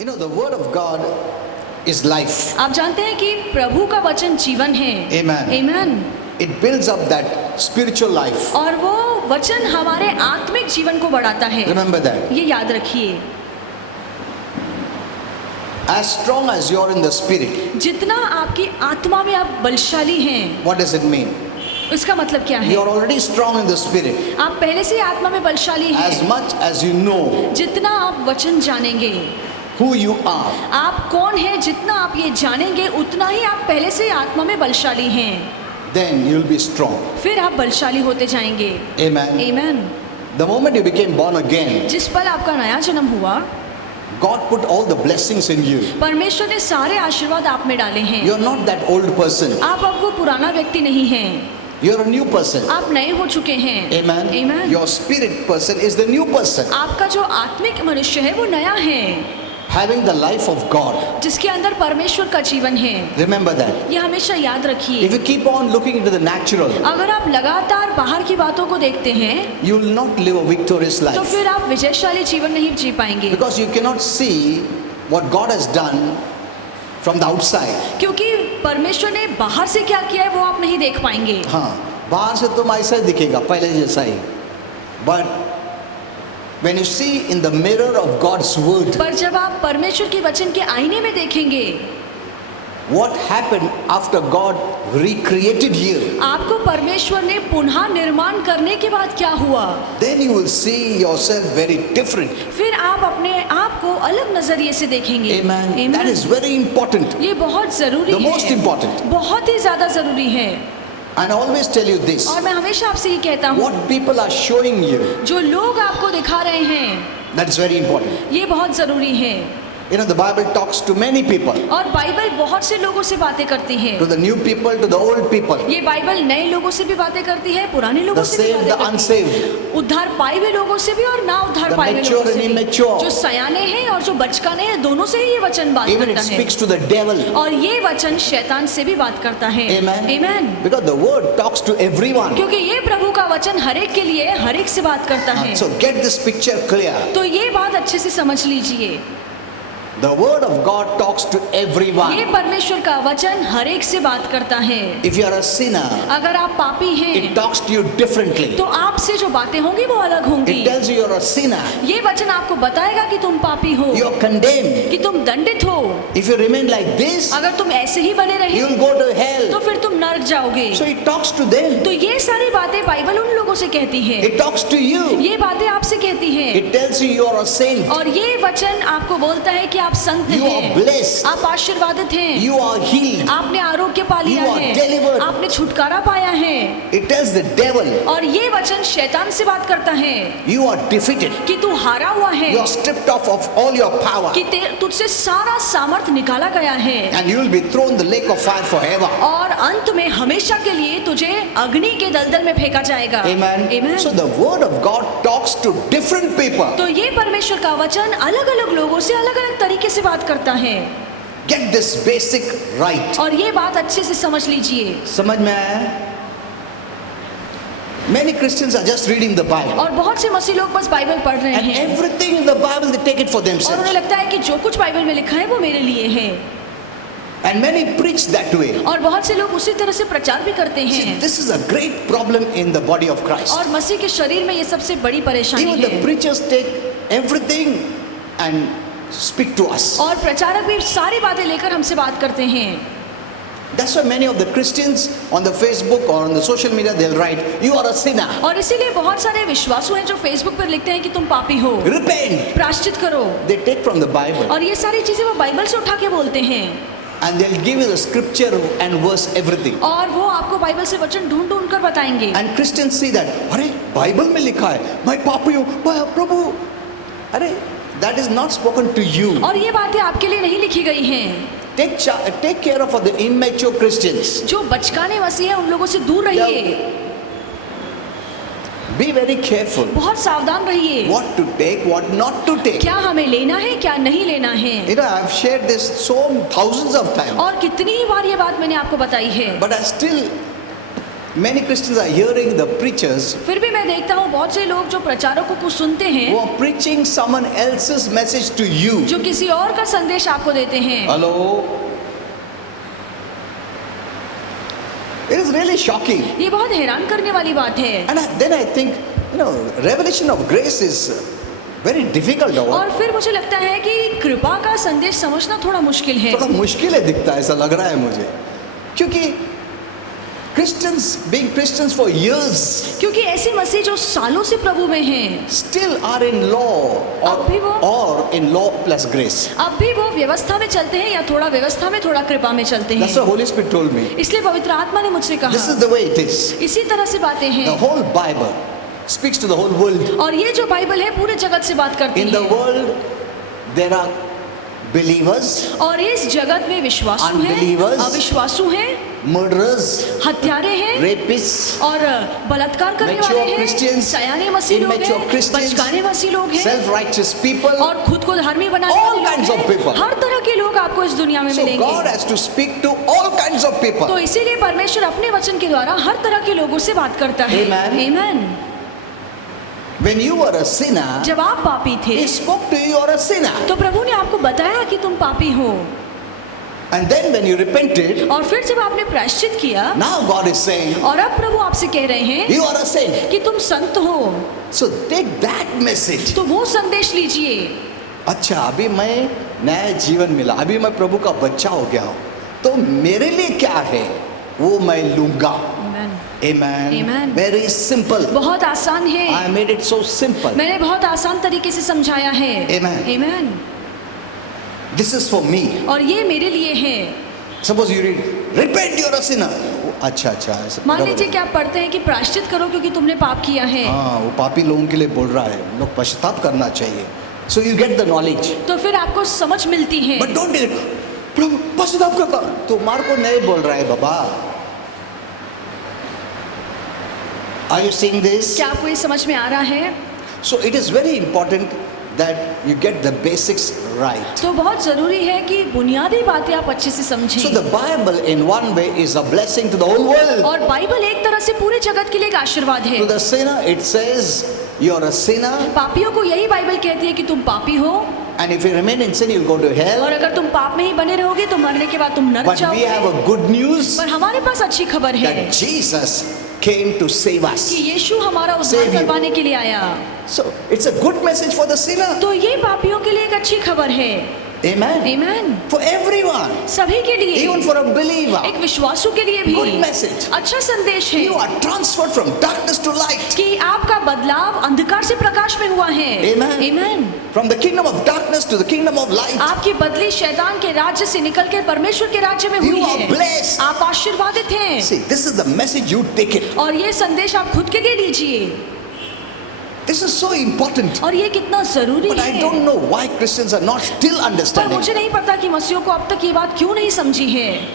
You know, the word of God is life. आप जानते हैं कि प्रभु का वचन जीवन है। Amen. Amen. It builds up that spiritual life. और वो वचन हमारे आत्मिक जीवन को बढ़ाता है। Remember that. ये याद रखिए। As strong as you are in the spirit, जितना आपकी आत्मा में आप बलशाली हैं, what does it mean? उसका मतलब क्या है? You are already strong in the spirit. आप पहले से ही आत्मा में बलशाली हैं। As much as you know जितना आप वचन जानेंगे, who you are, आप कौन हैं, जितना आप ये जानेंगे उतना ही आप पहले से ही आत्मा में बलशाली हैं। then you'll be strong. फिर आप बलशाली होते जाएंगे। Amen. Amen. The moment you became born again, जिस पल आपका नया जन्म हुआ, God put all the blessings in you. परमेश्वर ने सारे आशीर्वाद आप में डाले हैं। You're not that old person. आप अब वो पुराना व्यक्ति नहीं हैं। You're a new person. आप नए हो चुके हैं। Amen. Amen. Your spirit person is the new person. आपका जो आत्मिक मनुष्य है वो नया है, Having the life of God. जिसके अंदर परमेश्वर का जीवन है। Remember that. ये हमेशा याद रखिए। If you keep on looking into the natural, अगर आप लगातार बाहर की बातों को देखते हैं, you will not live a victorious तो life. फिर आप विजयशाली जीवन नहीं जी पाएंगे। Because you cannot see what God has done from the outside. क्योंकि परमेश्वर ने बाहर से क्या किया है वो आप नहीं देख पाएंगे। हाँ, बाहर से तुम ऐसा ही दिखेगा, पहले जैसा ही. But when you see in the mirror of God's word, पर जब आप परमेश्वर के वचन के आईने में देखेंगे, what happened after God recreated you, आपको परमेश्वर ने पुनः निर्माण करने के बाद क्या हुआ, then you will see yourself very different. फिर आप अपने आप को अलग नजरिए से देखेंगे। Amen. Amen. That is very important. ये बहुत जरूरी The है, most important. बहुत ही ज्यादा जरूरी है। And I always tell you this. और मैं हमेशा आपसे ये कहता हूँ, What people are showing you, जो लोग आपको दिखा रहे हैं, that is very important. ये बहुत जरूरी है। You know, the Bible talks to many people. और बाइबल बहुत से लोगों से बातें करती है। To the new people, to the old people. ये बाइबल नए लोगों से भी बातें करती है, पुराने लोगों The से भी saved, बातें the करती unsaved. है। उद्धार पाए हुए लोगों से भी और ना उद्धार The पाए हुए mature लोगों से and भी, immature. जो सयाने हैं और जो बचकाने हैं, दोनों से ही ये वचन बात Even it करता है। speaks to the devil. और ये वचन शैतान से भी बात करता है। Amen. Amen. Because the word talks to everyone. क्योंकि ये प्रभु का वचन हर एक के लिए हर एक से बात करता है। So get this picture clear. तो ये बात अच्छे से समझ लीजिए, The word of God talks to ये everyone. परमेश्वर का वचन हर एक से बात करता है। If you are a sinner, अगर आप पापी हैं, it talks to you differently. तो आपसे जो बातें होंगी वो अलग होंगी। It tells you you're a sinner. ये वचन आपको बताएगा कि तुम पापी हो, You're condemned. कि तुम दंडित हो। If you remain like this, अगर तुम ऐसे ही बने रहे you'll go to hell. तो फिर तुम नरक जाओगे। So it talks to them. तो ये सारी बातें बाइबल उन लोगों से कहती है, It talks to you. ये बातें आपसे कहती है। It tells you you're a saint. और ये वचन आपको बोलता है कि आप संत You are हैं, blessed. आप आशीर्वादित हैं, You are healed. आपने आरोग्य पा लिया You are है, delivered. आपने छुटकारा पाया है। It tells the devil और ये वचन शैतान से बात करता है you are defeated. कि तू हारा हुआ है, You are stripped off of all your power. कि तुझसे सारा सामर्थ निकाला गया है, And you will be thrown in the lake of fire forever. और अंत में हमेशा के लिए तुझे अग्नि के दलदल में फेंका जाएगा। Amen. Amen. So the word of God talks to different people. तो ये परमेश्वर का वचन अलग अलग लोगों से अलग अलग तरीके से बात करता है। Get this basic right. और ये बात अच्छे से समझ लीजिए। समझ में आया? Many Christians are just reading the Bible. और बहुत से मसीह लोग बस बाइबल पढ़ रहे And हैं, everything in the Bible they take it for और उन्हें themselves. लगता है कि जो कुछ बाइबल में लिखा है वो मेरे लिए है। And many preach that way. और बहुत से लोग उसी तरह से प्रचार भी करते See, हैं। this is a great problem in the body of Christ. और मसीह के शरीर में ये सबसे बड़ी परेशानी Even the है। preachers take everything and speak to us. और प्रचारक भी सारी बातें लेकर हमसे बात करते हैं। That's why many of the Christians on the Facebook or on the social media they'll write, "You are a sinner. और इसीलिए बहुत सारे विश्वासु हैं जो फेसबुक पर लिखते हैं कि तुम पापी हो, Repent." प्रायश्चित करो। They take from the Bible और ये सारी चीजें वो बाइबल से उठा के बोलते हैं, and they'll give you the scripture and verse everything. और वो आपको बाइबल से वचन ढूंढ ढूंढ कर बताएंगे। And Christians see that, अरे बाइबल में लिखा है, मैं पापी हूँ, मैं प्रभु, अरे that is not spoken to you. और ये बातें आपके लिए नहीं लिखी गई हैं। Take care of the immature Christians. जो बचकाने मसीह हैं उन लोगों से दूर रहिए, Be very careful. बहुत सावधान रहिए। What to take, what not to take. क्या हमें लेना है, क्या नहीं लेना है। You know, I've shared this so thousands of times. और कितनी ही बार ये बात मैंने आपको बताई है, But I still, many Christians are hearing the preachers फिर भी मैं देखता हूँ बहुत से लोग जो प्रचारकों को सुनते who हैं, are preaching someone else's message to you. जो किसी और का संदेश आपको देते हैं। Hello? It is really shocking. ये बहुत हैरान करने वाली बात है। And then I think, revelation of grace is very difficult. और फिर मुझे लगता है कि कृपा का संदेश समझना थोड़ा मुश्किल है। थोड़ा मुश्किल है दिखता है, ऐसा लग रहा है मुझे, क्योंकि Christians, being Christians for years, क्योंकि ऐसे मसीह जो सालों से प्रभु में हैं, still are in law अब भी वो- or in law plus grace. अब भी वो व्यवस्था में चलते हैं या थोड़ा व्यवस्था में थोड़ा कृपा में चलते That's हैं। what Holy Spirit told me. इसलिए पवित्र आत्मा ने मुझसे This is कहा, the way it is. इसी तरह से बातें The हैं। whole Bible speaks to the whole world. और ये जो बाइबल है पूरे जगत से बात करती In the है। world, there are believers, और इस जगत में विश्वासु हैं, Unbelievers, अविश्वासु हैं, murderers, हत्यारे हैं, rapists, और बलात्कार करने Mature वाले हैं, Christians, सयाने मसीह लोग immature हैं, Christians, बचकाने मसीह लोग हैं, self-righteous people. और खुद को धर्मी बनाने All वाले kinds लोग of हैं। people. हर तरह के लोग आपको इस दुनिया में So God मिलेंगे। has to speak to all kinds of people. तो इसीलिए परमेश्वर अपने वचन के द्वारा हर तरह के लोगों से बात करता है। Amen. Amen. When you were a sinner, जब आप पापी थे, He spoke to you, you are a sinner. तो प्रभु ने आपको बताया कि तुम पापी हो। And then when you repented, और फिर जब आपने प्रायश्चित किया, now God is saying, और अब प्रभु आपसे कह रहे हैं you are a saint. कि तुम संत हो, So take that message. तो वो संदेश लीजिए। अच्छा, अभी मैं नया जीवन मिला, अभी मैं प्रभु का बच्चा हो गया हूँ, तो मेरे लिए क्या है वो मैं लूंगा। Amen. Amen. Amen. Very simple. बहुत आसान है। I made it so simple. मैंने बहुत आसान तरीके से समझाया है। Amen. Amen. This is for me. और ये मेरे लिए है। Suppose you read, repent, you are a sinner. अच्छा अच्छा ऐसा मान बराबर। लीजिए कि आप पढ़ते हैं कि प्रायश्चित करो क्योंकि तुमने पाप किया है। हाँ, वो पापी लोगों के लिए बोल रहा है, लोग पश्चाताप करना चाहिए। So you get the knowledge. तो फिर आपको समझ मिलती है। But don't get, प्रभु पश्चाताप करता, तुम्हारे को नहीं बोल रहा है बाबा। Are you seeing this? क्या आपको ये समझ में आ रहा है? So it is very important that you get the basics right. तो बहुत जरूरी है कि बुनियादी बातें आप अच्छे से So समझें। the Bible in one way is a blessing to the whole world. और बाइबल एक तरह से पूरे जगत के लिए एक आशीर्वाद है। To the sinner it says you are a sinner, पापियों को यही बाइबल कहती है कि तुम पापी हो, and if you remain in sin you'll go to hell. और अगर तुम पाप में ही बने रहोगे तो मरने के बाद तुम नरक But we have जाओगे। a good news पर हमारे पास अच्छी खबर है that Jesus came to save कि us. यीशु हमारा उद्धार Save you. करवाने के लिए आया। So it's a good message for the sinner. तो ये पापियों के लिए एक अच्छी खबर है। Amen. Amen. For everyone, सभी के लिए, even for a believer. एक विश्वासु के लिए भी Good message. अच्छा संदेश है You are transferred from darkness to light. कि आपका बदलाव अंधकार से प्रकाश में हुआ है। Amen. Amen. From the kingdom of darkness to the kingdom of light. आपकी बदली शैतान के राज्य से निकल के परमेश्वर के राज्य में You हुई are है। blessed. आप आशीर्वादित हैं। See, this is the message, you take it. और ये संदेश आप खुद के लिए लीजिए। This is so important. और ये कितना जरूरी But I है। don't know why Christians are not still पर understanding. मुझे नहीं पता कि मसीहों को अब तक ये बात क्यों नहीं समझी है।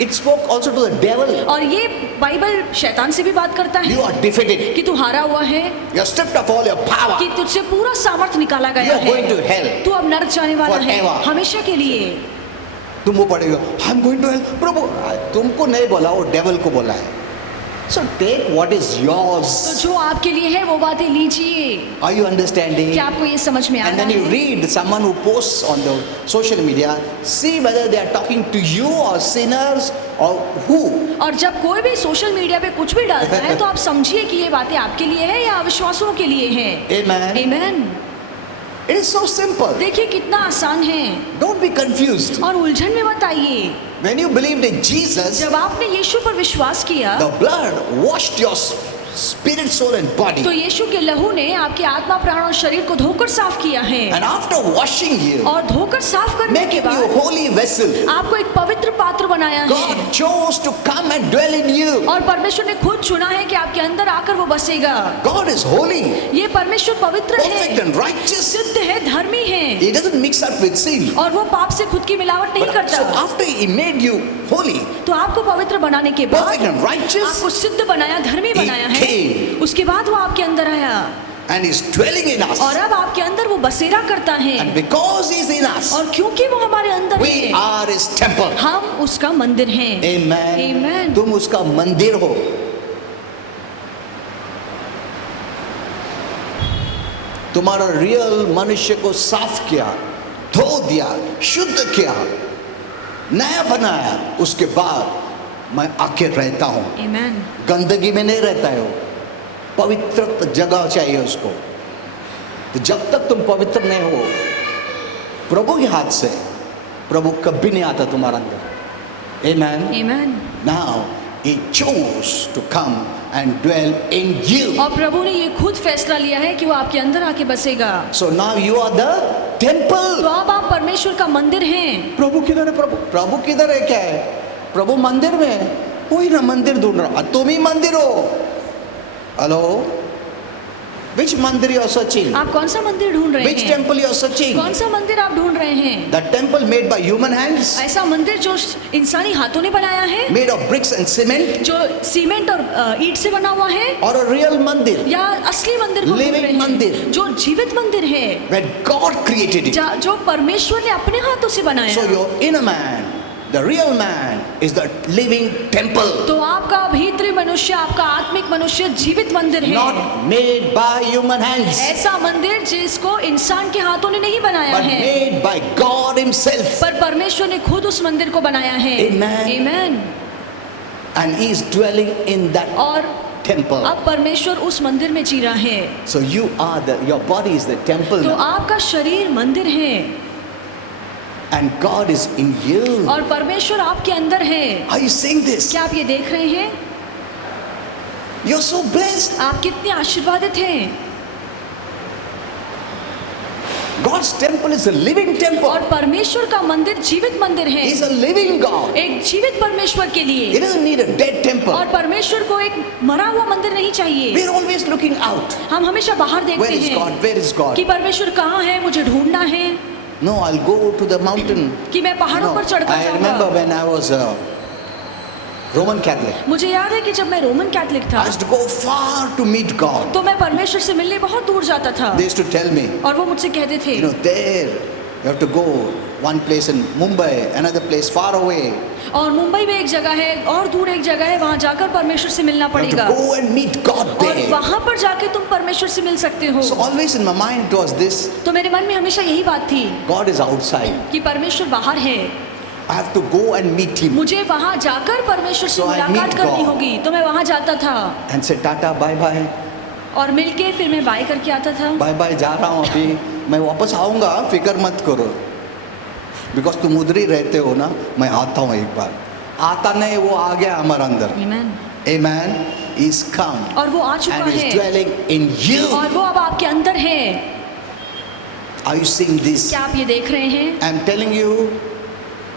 It spoke also to the devil. और ये बाइबल शैतान से भी बात करता You है are defeated. कि तू हारा हुआ है, You are stripped of all your power. कि तुझसे पूरा सामर्थ निकाला You गया are going to है, hell. तू अब नरक जाने वाला है Forever. हमेशा के लिए। तुम वो पढ़ेगा, I'm going to hell. प्रभु तुमको नहीं बोला, वो devil को बोला है. So take what is तो yours. जो आपके लिए है वो बातें लीजिए। Are you understanding? क्या आपको ये समझ में आ And रहा then you है? read someone who posts on the social media, see whether they are talking to you or sinners or who. और जब कोई भी सोशल मीडिया पे कुछ भी डालता है तो आप समझिए कि ये बातें आपके लिए है या अविश्वासों के लिए है। Amen. Amen. It is so simple. देखिए कितना आसान है Don't be confused. और उलझन में मत आइए। When you believed in Jesus, जब आपने यीशु पर विश्वास किया the blood washed your spirit, soul and body. तो यीशु के लहू ने आपकी आत्मा प्राण और शरीर को धोकर साफ किया है। And after washing you, और धोकर साफ करने के making you बाद holy vessel, आपको एक पवित्र पात्र बनाया है। God chose to come and dwell in you. और परमेश्वर ने खुद चुना है कि आपके अंदर आकर वो बसेगा। God is holy, ये परमेश्वर पवित्र perfect है, and righteous. शुद्ध है, धर्मी है, He doesn't mix up with sin. और वो पाप से खुद की मिलावट नहीं But करता। so after He made you holy, तो आपको पवित्र बनाने के बाद perfect and righteous, आपको सिद्ध बनाया, धर्मी He बनाया है। came. उसके बाद वो आपके अंदर आया and He's dwelling in us. और अब आपके अंदर वो बसेरा करता है। And because He's in us, और क्योंकि वो हमारे अंदर we है, are His temple. हम उसका मंदिर हैं। Amen. Amen. तुम उसका मंदिर हो। तुम्हारा रियल मनुष्य को साफ किया, धो दिया, शुद्ध किया, नया बनाया, उसके बाद मैं आके रहता हूँ। Amen. गंदगी में नहीं रहता है वो, पवित्र जगह चाहिए उसको। तो जब तक तुम पवित्र नहीं हो प्रभु के हाथ से, प्रभु कभी नहीं आता तुम्हारे अंदर। Amen. Amen. Now he chose to come and dwell in you. और प्रभु ने ये खुद फैसला लिया है कि वो आपके अंदर आके बसेगा। So now you are the temple. तो अब आप परमेश्वर का मंदिर हैं। प्रभु किधर है? प्रभु किधर है? क्या है? प्रभु मंदिर में है। कोई ना मंदिर ढूंढ रहा, तुम ही मंदिर हो। हेलो, which मंदिर you are searching? आप कौन सा मंदिर ढूंढ रहे Which हैं? temple you are searching? कौन सा मंदिर आप ढूंढ रहे हैं? The temple made by human hands, ऐसा मंदिर जो इंसानी हाथों ने बनाया है, made of bricks and cement, जो सीमेंट और ईंट से बना हुआ है, or a real मंदिर या असली मंदिर को ढूंढ Living रहे हैं? मंदिर। जो जीवित मंदिर है, when God created it. जो परमेश्वर ने अपने हाथों से बनाया। So your inner man, the real man, is the living temple, तो आपका भीतरी मनुष्य, आपका आत्मिक मनुष्य जीवित मंदिर है। not made by human hands, ऐसा मंदिर जिसको इंसान के हाथों ने नहीं बनाया but है, made by God himself. पर परमेश्वर ने खुद उस मंदिर को बनाया है। Amen. Amen. And he is dwelling in that और temple. अब परमेश्वर उस मंदिर में जी रहा है। So you are your body is the temple तो now, आपका शरीर मंदिर है and God is in you. और परमेश्वर आपके अंदर है। Are you seeing this? क्या आप ये देख रहे हैं? You're so blessed. आप कितने आशीर्वादित हैं। God's temple is a living temple. और परमेश्वर का मंदिर जीवित मंदिर है, He's a living God. एक जीवित परमेश्वर के He लिए। doesn't need a dead temple. और परमेश्वर को एक मरा हुआ मंदिर नहीं चाहिए। We're always looking out. हम हमेशा बाहर Where देखते is हैं God? Where is God? कि परमेश्वर कहाँ है, मुझे ढूंढना है, No, I'll go to the mountain. कि मैं पहाड़ों No, पर चढ़कर I remember जाऊंगा। when I was a Roman Catholic. मुझे याद है कि जब मैं रोमन कैथलिक था, I used to go far to meet God. तो मैं परमेश्वर से मिलने बहुत दूर जाता था। They used to tell me, और वो मुझसे कहते थे, you know, there you have to go one place in Mumbai, another place far away. और मुंबई में एक जगह है और दूर एक जगह है, वहाँ जाकर परमेश्वर से मिलना You have to पड़ेगा go and meet God और there. वहाँ पर जाके तुम परमेश्वर से मिल सकते हो। So always in my mind it was this: तो मेरे मन में हमेशा यही बात थी God is outside. कि परमेश्वर बाहर है, I have to go and meet Him मुझे वहाँ जाकर परमेश्वर से So I मुलाकात meet करनी God. होगी। तो मैं वहाँ जाता था and say Tata, bye bye, और मिलके फिर मैं बाय करके आता था। bye bye, जा रहा हूँ अभी, मैं वापस आऊँगा, फिक्र मत करो, बिकॉज तुम उधर ही रहते हो ना, मैं आता हूँ एक बार। आता नहीं, वो आ गया हमारे अंदर। Amen. Amen. He's come और वो आ चुका and is है dwelling in you. और वो अब आपके अंदर है। Are you seeing this? क्या आप ये देख रहे हैं? I'm telling you,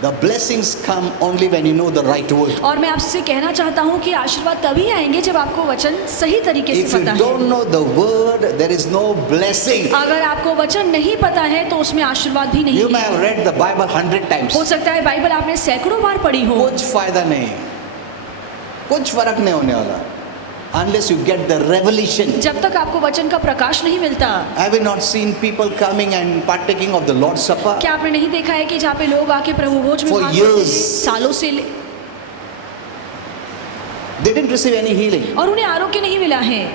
the blessings come only when you know the right word. और मैं आपसे कहना चाहता हूँ कि आशीर्वाद तभी आएंगे जब आपको वचन सही तरीके If से you पता है। don't know the word, there is no blessing. अगर आपको वचन नहीं पता है तो उसमें आशीर्वाद भी नहीं You may है। have read the Bible 100 times. हो सकता है बाइबल आपने सैकड़ों बार पढ़ी हो, कुछ फायदा नहीं, कुछ फर्क नहीं होने वाला, unless you get the revelation. जब तक आपको वचन का प्रकाश नहीं मिलता। Have you not seen people coming and partaking of the Lord's Supper? क्या आपने नहीं देखा है कि जहाँ पे लोग आके प्रभु भोज में For भाग लेते हैं, years. सालों से They didn't receive any healing, और उन्हें आरोग्य नहीं मिला है,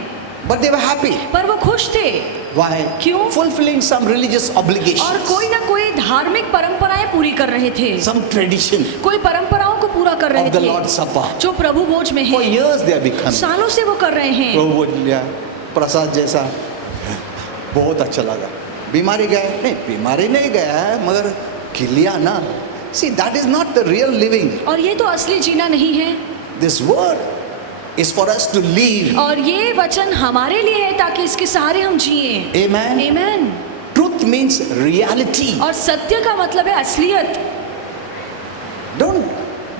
but they were happy. पर वो खुश थे। Why? क्यों? Fulfilling some religious और obligations, कोई ना कोई धार्मिक परंपराएं पूरी कर रहे थे, some tradition कोई परंपराओं को पूरा कर रहे of the थे Lord's Supper. जो प्रभु भोज में For है। years they are becoming. सालों से वो कर रहे हैं। प्रभु भोज लिया, प्रसाद जैसा, बहुत अच्छा लगा। बीमारी गए? नहीं, बीमारी नहीं गया है, मगर खिलिया ना। See, that is not the real living. और ये तो असली जीना नहीं है। This word is for us to live. और ये वचन हमारे लिए है ताकि इसके सहारे हम जिए। Amen. Amen. Truth means reality. और सत्य का मतलब है असलियत। Don't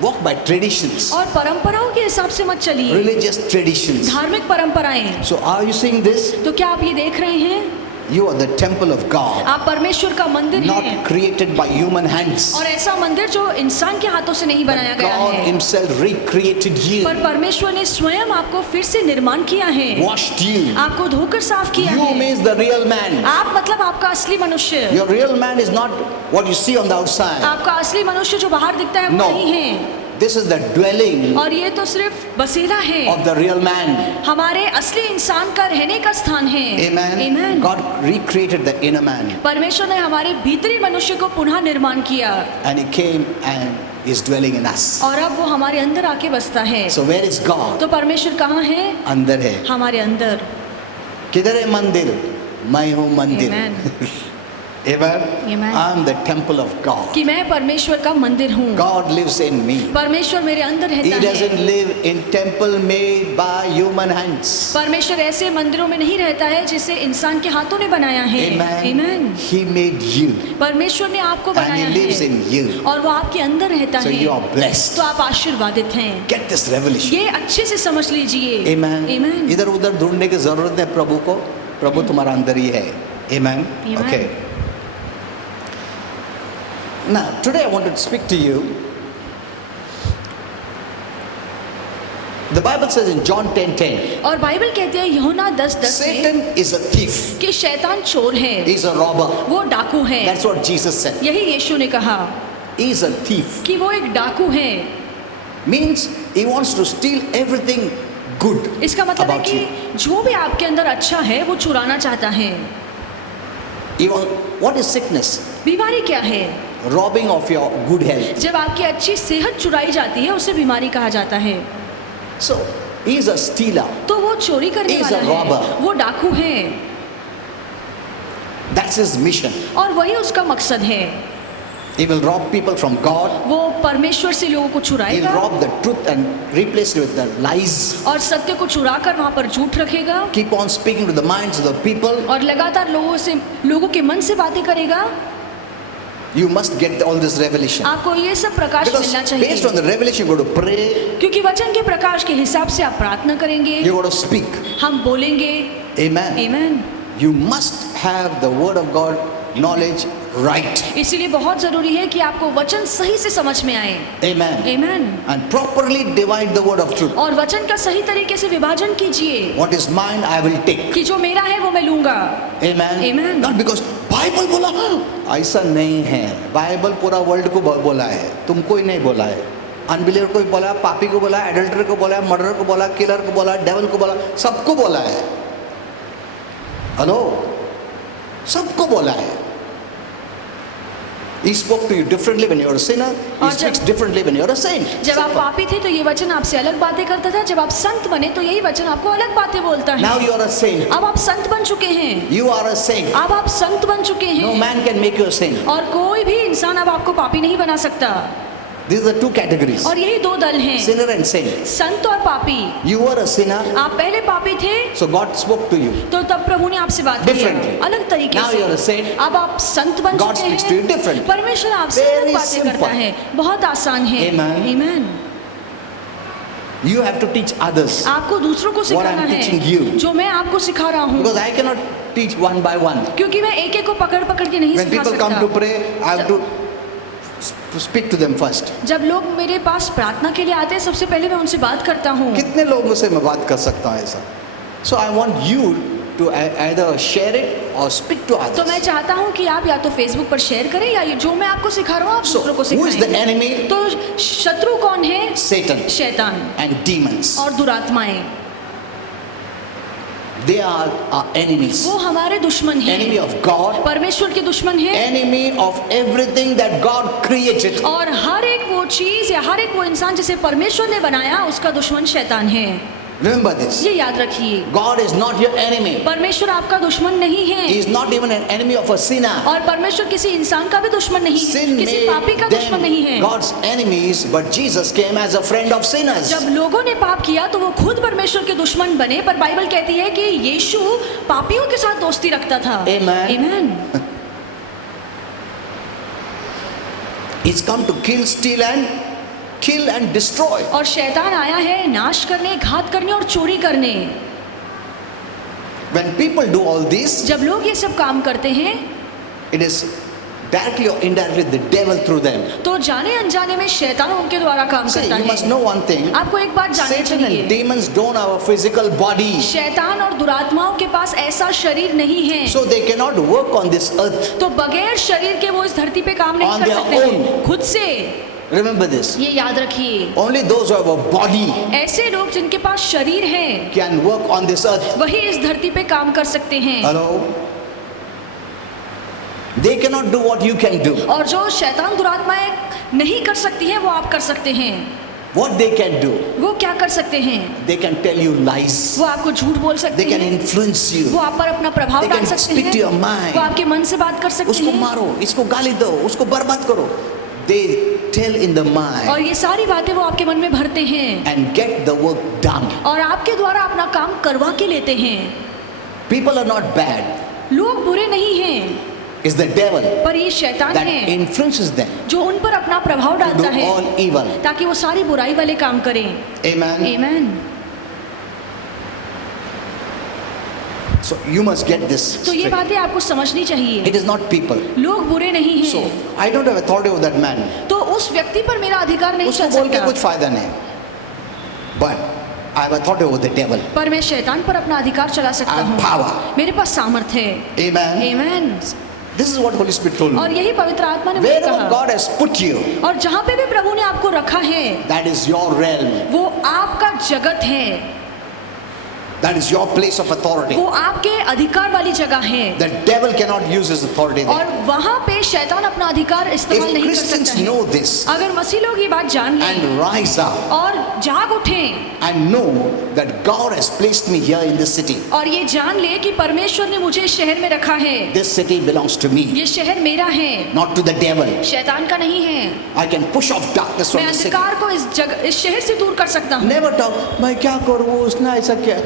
walk by traditions, और परंपराओं के हिसाब से मत चलिए, religious traditions. धार्मिक परंपराएं। So are you seeing this? तो क्या आप ये देख रहे हैं? You are the temple of God, आप परमेश्वर का मंदिर हैं, not created by human hands. और ऐसा मंदिर जो इंसान के हाथों से नहीं बनाया गया God है, himself recreated you, पर परमेश्वर ने स्वयं आपको फिर से निर्माण किया है, washed you. आपको धोकर साफ किया You है। means the real man. आप मतलब आपका असली मनुष्य। Your real man is not what you see on the outside. आपका असली मनुष्य जो बाहर दिखता है वो No. नहीं है। This is the dwelling और ये तो सिर्फ बसेरा है of the real man. हमारे असली इंसान का रहने का स्थान है। Amen. Amen. God recreated the inner man, परमेश्वर ने हमारे भीतरी मनुष्य को पुनः निर्माण किया and He came and is dwelling in us. और अब वो हमारे अंदर आके बसता है। So where is God? तो परमेश्वर कहाँ है? अंदर है। हमारे अंदर। किधर है मंदिर? मैं हूँ मंदिर। Amen. Amen. Amen. I am the temple of God. कि मैं परमेश्वर का मंदिर हूँ। God lives in me. परमेश्वर मेरे अंदर He रहता doesn't है। live in temple made by human hands. परमेश्वर ऐसे मंदिरों में नहीं रहता है जिसे इंसान के हाथों ने बनाया है। Amen. Amen. He made you, परमेश्वर ने आपको and बनाया He lives है in you. और वो आपके अंदर रहता So है। you are blessed. तो आप आशीर्वादित हैं। Get this revelation. ये अच्छे से समझ लीजिए। Amen. Amen. इधर उधर ढूंढने की जरूरत है प्रभु को। प्रभु तुम्हारा अंदर ही है। Amen. Amen. Okay. Now today I want to speak to you. The Bible says in John 10:10, और बाइबल कहती है यूहन्ना 10:10 में Satan is a thief. कि शैतान चोर है, He is a robber. वो डाकू है। That's what Jesus said. यही यीशु ने कहा He is a thief. कि वो एक डाकू है। Means he wants to steal everything good इसका मतलब है about कि you. जो भी आपके अंदर अच्छा है वो चुराना चाहता है। What is sickness? बीमारी क्या है? Robbing of your good health. जब आपकी अच्छी सेहत चुराई जाती है उसे बीमारी कहा जाता है। So he is a stealer. तो वो चोरी करने He is वाला a है, robber. वो डाकू है That's his mission. और वही उसका मकसद है। He will rob people from God. वो परमेश्वर से लोगों को He'll चुराएगा rob the truth and replace it with the lies. और सत्य को चुरा कर वहाँ पर झूठ रखेगा Keep on speaking to the minds of the people. और लगातार लोगों के मन से बातें करेगा। You must get all this revelation. आपको ये सब प्रकाश Because मिलना based on चाहिए the revelation, you got to pray, क्योंकि वचन के प्रकाश के हिसाब से आप प्रार्थना करेंगे, you got to speak. हम बोलेंगे। Amen. Amen. You must have the word of God knowledge right. इसीलिए बहुत जरूरी है कि आपको वचन सही से समझ में आए। Amen. Amen. And properly divide the word of truth. और वचन का सही तरीके से विभाजन कीजिए What is mine, I will take. कि जो मेरा है वो मैं लूंगा। Amen. Amen. Not because Bible बोला, ऐसा नहीं है। बाइबल पूरा वर्ल्ड को बोला है, तुमको ही नहीं बोला है। अनबिलीवर को भी बोला, पापी को बोला, एडल्टर को बोला, मर्डर को बोला, किलर को बोला, डेविल को बोला, सबको बोला है। हेलो, सबको बोला है। He spoke to you differently when you are a sinner. He और speaks differently when you are a saint. जब आप Simple. पापी थे तो ये वचन आपसे अलग बातें करता था, जब आप संत बने तो यही वचन आपको अलग बातें बोलता है। Now you are a saint. अब आप संत बन चुके हैं, You are a saint. अब आप संत बन चुके No हैं man can make you a saint. और कोई भी इंसान अब आपको पापी नहीं बना सकता। These are the two categories. और यही दो दल हैं, Sinner and saint. संत और पापी। You were a sinner, आप पहले पापी थे so God spoke to you. तो तब प्रभु ने आपसे बात की Differently. अलग तरीके Now you are a से। saint. अब आप संत बन God चुके speaks to you हैं, differently. परमेश्वर आपसे Very अलग बातें simple. करता है, बहुत आसान है। Amen. Amen. You have to teach others. आपको दूसरों को What सिखाना I'm teaching है you. जो मैं आपको सिखा रहा हूँ, Because I cannot teach one by one. क्योंकि मैं एक एक को पकड़ पकड़ के नहीं When सिखा people come to सकता। pray, I have to speak to them first. जब लोग मेरे पास प्रार्थना के लिए आते हैं सबसे पहले मैं उनसे बात करता हूँ। कितने लोगों से मैं बात कर सकता हूँ ऐसा? So I want you to either share it or speak to others. तो मैं चाहता हूँ कि आप या तो फेसबुक पर शेयर करें या ये जो मैं आपको सिखा रहा हूँ आप So, दूसरों को who is the सिखाएं। enemy? तो शत्रु कौन है? Satan शैतान and demons. और दुरात्माएं। They are our enemies. वो हमारे दुश्मन हैं। Enemy of God. परमेश्वर के दुश्मन हैं Enemy of everything that God created. और हर एक वो चीज या हर एक वो इंसान जिसे परमेश्वर ने बनाया उसका दुश्मन शैतान है। Remember this. ये याद रखिए, God is not your enemy. परमेश्वर आपका दुश्मन नहीं है He is not even an enemy of a sinner. और परमेश्वर किसी इंसान का भी दुश्मन नहीं है, Sin किसी made पापी का दुश्मन नहीं है। them God's enemies, but Jesus came as a friend of sinners. जब लोगों ने पाप किया तो वो खुद परमेश्वर के दुश्मन बने, पर बाइबल कहती है कि यीशु पापियों के साथ दोस्ती रखता था। Amen. Amen. He's come to kill and destroy. और शैतान आया है नाश करने, घात करने और चोरी करने। When people do all this, जब लोग ये सब काम करते हैं it is directly or indirectly the devil through them. तो जाने अनजाने में शैतान उनके द्वारा काम See, करता you must है। know one thing. आपको एक बात जाननी Satan and चाहिए, demons don't have a physical body. शैतान और दुरात्माओं के पास ऐसा शरीर नहीं है, So they cannot work on this earth. तो बगैर शरीर के वो इस धरती पे काम नहीं On कर their सकते हैं own. खुद से। Remember this. ये याद रखिए, Only those who have a body ऐसे लोग जिनके पास शरीर है can work on this earth. वही इस धरती पे काम कर सकते हैं। Hello? They cannot do what you can do. और जो शैतान दुरात्माएं नहीं कर सकती हैं वो आप कर सकते हैं। What they can do, वो क्या कर सकते हैं? they can tell you lies. वो आपको झूठ बोल सकते They can हैं, influence you. वो आप पर अपना प्रभाव They डाल can सकते speak to your हैं, mind. वो आपके मन से बात कर सकते उसको हैं मारो, इसको गाली दो, उसको बर्बाद करो. They tell in the और mind ये सारी बातें वो आपके मन में भरते हैं and get the work done. और आपके द्वारा अपना काम करवा के लेते हैं। People are not bad. लोग बुरे नहीं हैं, It's the devil पर ये शैतान that है influences them जो उन पर अपना प्रभाव to डालता do है all evil. ताकि वो सारी बुराई वाले काम करें। Amen. आमीन। So you must get this तो ये straight. बातें आपको समझनी चाहिए। It is not people. लोग बुरे नहीं So हैं, I don't have authority over that man. तो उस व्यक्ति पर मेरा अधिकार नहीं उसको चल बोल के सकता, कुछ फायदा नहीं. But I have authority over the devil. पर मैं शैतान पर अपना अधिकार चला सकता I have हूँ। power. मेरे पास सामर्थ्य है। Amen. आमीन। This is what Holy Spirit told और me. यही पवित्र आत्मा ने मुझे Wherever कहा। God has put you, और जहाँ पे भी प्रभु ने आपको रखा है that is your realm. वो आपका जगत है, That is your place of authority. वो आपके अधिकार वाली जगह है The devil cannot use his authority there. और वहाँ पे शैतान अपना अधिकार इस्तेमाल If नहीं कर Christians सकता है। know this अगर मसीह लोग ये बात जान लें and rise up और जाग उठें and know that God has placed me here in this city, और ये जान ले कि परमेश्वर ने मुझे इस शहर में रखा है, this city belongs to me, ये शहर मेरा है, not to the devil. शैतान का नहीं है। I can push off darkness मैं from the city. अंधकार को इस शहर से दूर कर सकता हूँ। Never talk, मैं क्या करूँ, उसने ऐसा क्या,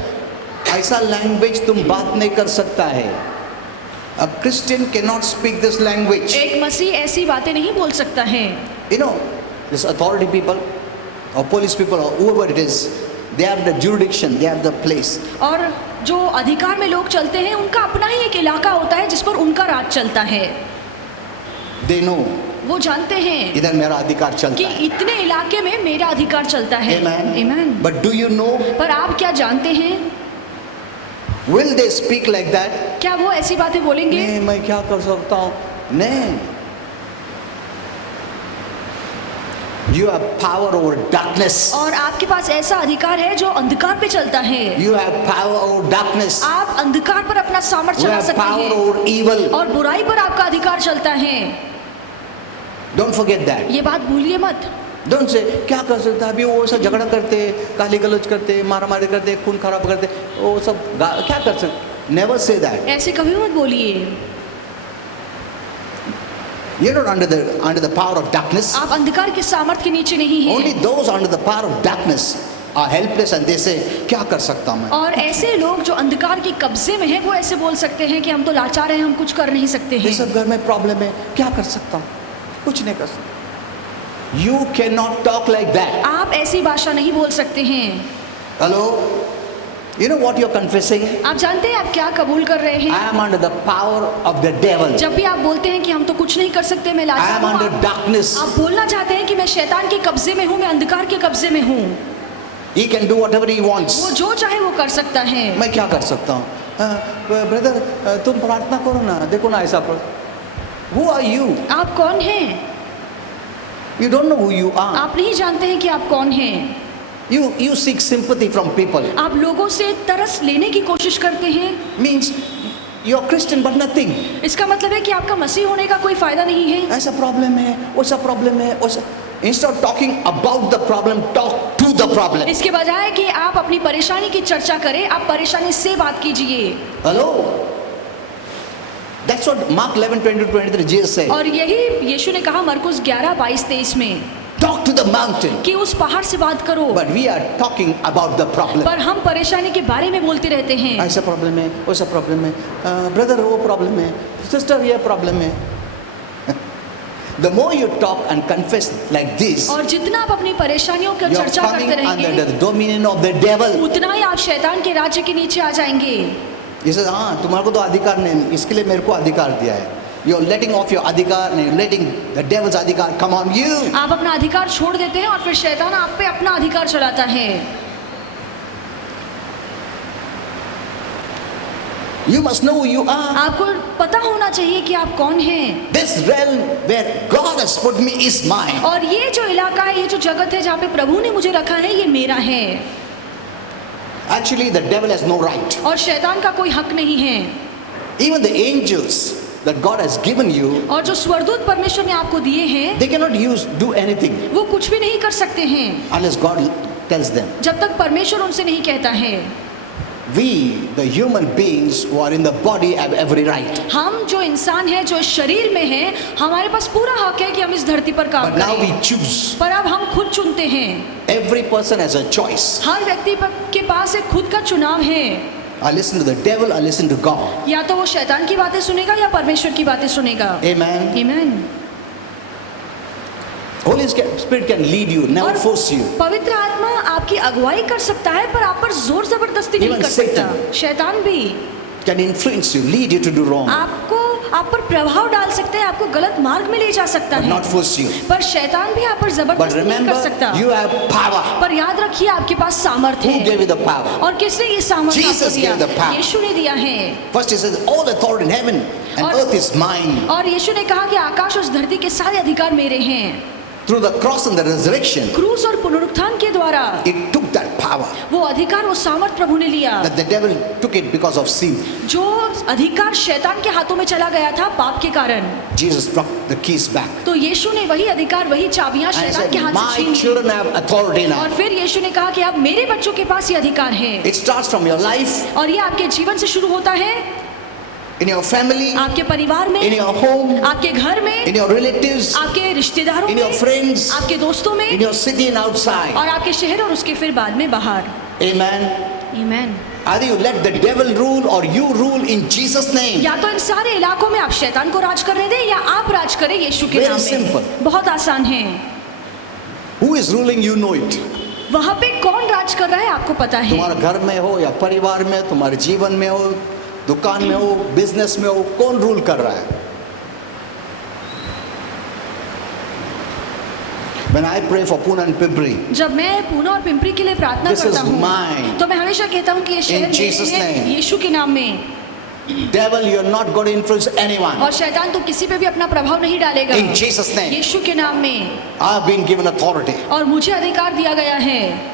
ऐसा लैंग्वेज तुम बात नहीं कर सकता है. A Christian cannot speak this language. एक मसीह ऐसी बातें नहीं बोल सकता है। You know, this authority people or police people or whoever it is, they have the jurisdiction, they have the place. और जो अधिकार में लोग चलते हैं उनका अपना ही एक इलाका होता है जिस पर उनका राज चलता है। They know वो जानते हैं इधर मेरा अधिकार कि चलता है. इतने इलाके में मेरा अधिकार चलता है। Amen. आमीन। But do you know, पर आप क्या जानते हैं, will they speak like that? क्या वो ऐसी बातें बोलेंगे? नहीं, मैं क्या कर सकता हूँ? नहीं. You have power over darkness. और आपके पास ऐसा अधिकार है जो अंधकार पे चलता है। You have power over darkness. आप अंधकार पर अपना सामर्थ्य You चला have सकते power हैं over evil. और बुराई पर आपका अधिकार चलता है। Don't forget that. ये बात भूलिए मत। Don't say क्या कर सकता है. अभी वो सब झगड़ा करते, गाली गलौज करते, मारामारी करते, खून खराब करते, वो सब क्या कर सकते. Never say that. ऐसे कभी मत बोलिए। You're not under the power of darkness. आप अंधकार के सामर्थ्य के नीचे नहीं Only हैं। those under the power of darkness are helpless and they say क्या कर सकता हूँ मैं. और ऐसे लोग जो अंधकार के कब्जे में हैं वो ऐसे बोल सकते हैं कि हम तो लाचार हैं, हम कुछ कर नहीं सकते ये हैं। सब घर में प्रॉब्लम है, क्या कर सकता हूँ, कुछ नहीं कर सकता. You cannot talk like that. आप ऐसी भाषा नहीं बोल सकते हैं। Hello? You know what you're confessing? आप जानते हैं आप क्या कबूल कर रहे हैं? I am under the power of the devil. जब भी आप बोलते हैं कि हम तो कुछ नहीं कर सकते, मैं I लाचार am हूँ, under darkness. आप बोलना चाहते हैं कि मैं शैतान के कब्जे में हूँ, मैं अंधकार के कब्जे में हूँ। He can do whatever he वो wants. जो चाहे वो कर सकता है। मैं क्या कर सकता हूँ? ब्रदर तुम प्रार्थना करो ना, देखो ना ऐसा पर. Who are you? आप कौन हैं? You don't know who you are. आप नहीं जानते हैं कि आप कौन हैं। You seek sympathy from people. आप लोगों से तरस लेने की कोशिश करते हैं। Means you're Christian but nothing. इसका मतलब है कि आपका मसीह होने का कोई फायदा नहीं है। ऐसा प्रॉब्लम है, वैसा प्रॉब्लम है, वैसा. Instead of talking about the problem, talk to the problem. इसके बजाय कि आप अपनी परेशानी की चर्चा करें, आप परेशानी से बात कीजिए। Hello? That's what Mark 11:20-23 Jesus said. और यही यीशु ने कहा मरकुस 11:22-23 में Talk to the mountain. कि उस पहाड़ से बात करो। But we are talking about the problem. पर हम परेशानी के बारे में बोलते रहते हैं। ऐसा प्रॉब्लम है, वैसा प्रॉब्लम है, ब्रदर वो प्रॉब्लम है, सिस्टर ये प्रॉब्लम है. The more you talk and confess like this, और जितना आप अपनी परेशानियों की you are चर्चा coming करते under रहेंगे, the dominion of the devil. उतना ही आप शैतान के राज्य के नीचे आ जाएंगे। He says, हाँ तुम्हारे को तो अधिकार नहीं, इसके लिए मेरे को अधिकार दिया है. You're letting off your अधिकार, and you're letting the devil's अधिकार come on you. आप अपना अधिकार छोड़ देते हैं और फिर शैतान आप पे अपना अधिकार चलाता है। You must know who you are. आपको पता होना चाहिए कि आप कौन हैं। This realm where God has put me is mine. और ये जो इलाका है, ये जो जगत है जहाँ पे प्रभु ने मुझे रखा है, ये मेरा है। Actually, the devil has no right. और शैतान का कोई हक नहीं है। Even the angels that God has given you, और जो स्वर्गदूत परमेश्वर ने आपको दिए हैं, they cannot do anything वो कुछ भी नहीं कर सकते हैं unless God tells them. जब तक परमेश्वर उनसे नहीं कहता है। We, the human beings who are in the body, have every right. हम जो इंसान है, जो इस शरीर में है, हमारे पास पूरा हक है कि हम इस धरती पर काम But now we करें। choose. पर अब हम खुद चुनते हैं। Every person has a choice. हर व्यक्ति के पास एक खुद का चुनाव है। I listen to the devil, I listen to God. या तो वो शैतान की बातें सुनेगा या परमेश्वर की बातें सुनेगा। Amen. आमीन। Holy Spirit can lead you, never और force you. पवित्र आत्मा आपकी अगुवाई कर सकता है, पर आप पर जोर जबरदस्ती नहीं Even कर सकता। Satan. शैतान भी Can influence you, lead you to do wrong, आप पर प्रभाव डाल सकते हैं, आपको गलत मार्ग में ले जा सकता but है। not force you. पर शैतान भी आप पर But जबरदस्ती नहीं कर remember, सकता। you have power. पर याद रखिए, आपके पास सामर्थ्य Who gave है। you the power? और किसने ये सामर्थ्य आपको Jesus दिया? gave the power. यीशु ने दिया है। First he says, all authority in heaven and और- earth is mine. और यीशु ने कहा कि आकाश और धरती के सारे अधिकार मेरे हैं। Through the cross and the resurrection, क्रूस और पुनरुत्थान के द्वारा it took that power. वो अधिकार, वो सामर्थ प्रभु ने लिया। That the devil took it because of sin. जो अधिकार शैतान के हाथों में चला गया था पाप के कारण, Jesus brought the keys back. तो यीशु ने वही अधिकार, वही चाबियां And he शैतान said, के हाथ से my छीन ली। children have authority now. और फिर यीशु ने कहा कि अब मेरे बच्चों के पास ये अधिकार है। It starts from your life, और ये आपके जीवन से शुरू होता है, in your family, आपके परिवार में, in your home, आपके घर में, in your relatives, आपके रिश्तेदारों in your में, friends, आपके दोस्तों में, in your city and outside. और आपके शहर और उसके फिर बाद में बाहर। Amen. आमीन। Either you let the devil rule or you rule in Jesus' name. या तो इन सारे इलाकों में आप शैतान को राज करने दें या आप राज करें यीशु के Very नाम में। simple. बहुत आसान है। Who is ruling, you know it. वहाँ पे कौन राज कर रहा है आपको पता है। तुम्हारे घर में हो या परिवार में, तुम्हारे जीवन में हो, दुकान में हो, बिजनेस में हो, कौन रूल कर रहा है? When I pray for Pune and Pimpri, जब मैं पूना और पिंपरी के लिए प्रार्थना This करता is हूँ, mine. तो मैं हमेशा कहता हूँ कि ये शहर In Jesus' मेरे हैं, name. यीशु के नाम में। devil, you're not going to influence anyone. और शैतान तो किसी पे भी अपना प्रभाव नहीं डालेगा। In Jesus' name, यीशु के नाम में। I've been given authority और मुझे अधिकार दिया गया है